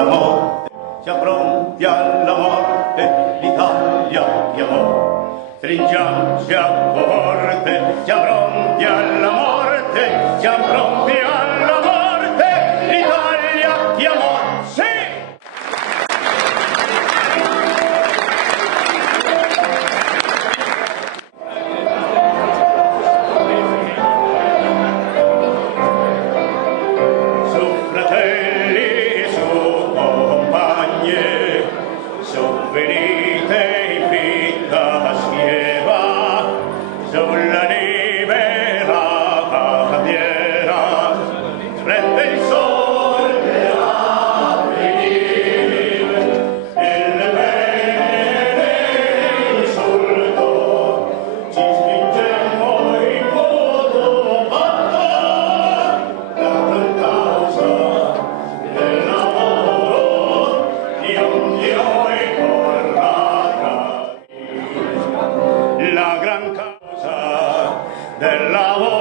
alla morte, siamo pronti alla morte, l'Italia chiamò. Stringiamoci a corte, siamo pronti alla morte, siamo pronti alla morte, l'Italia chiamò. Sì! Venite in fitta schiera sulla liberata bandiera, splende il sole a venire e le pene insulto ci spingemmo in modo matto la gran causa del lavoro di ogni la gran causa del lavoro.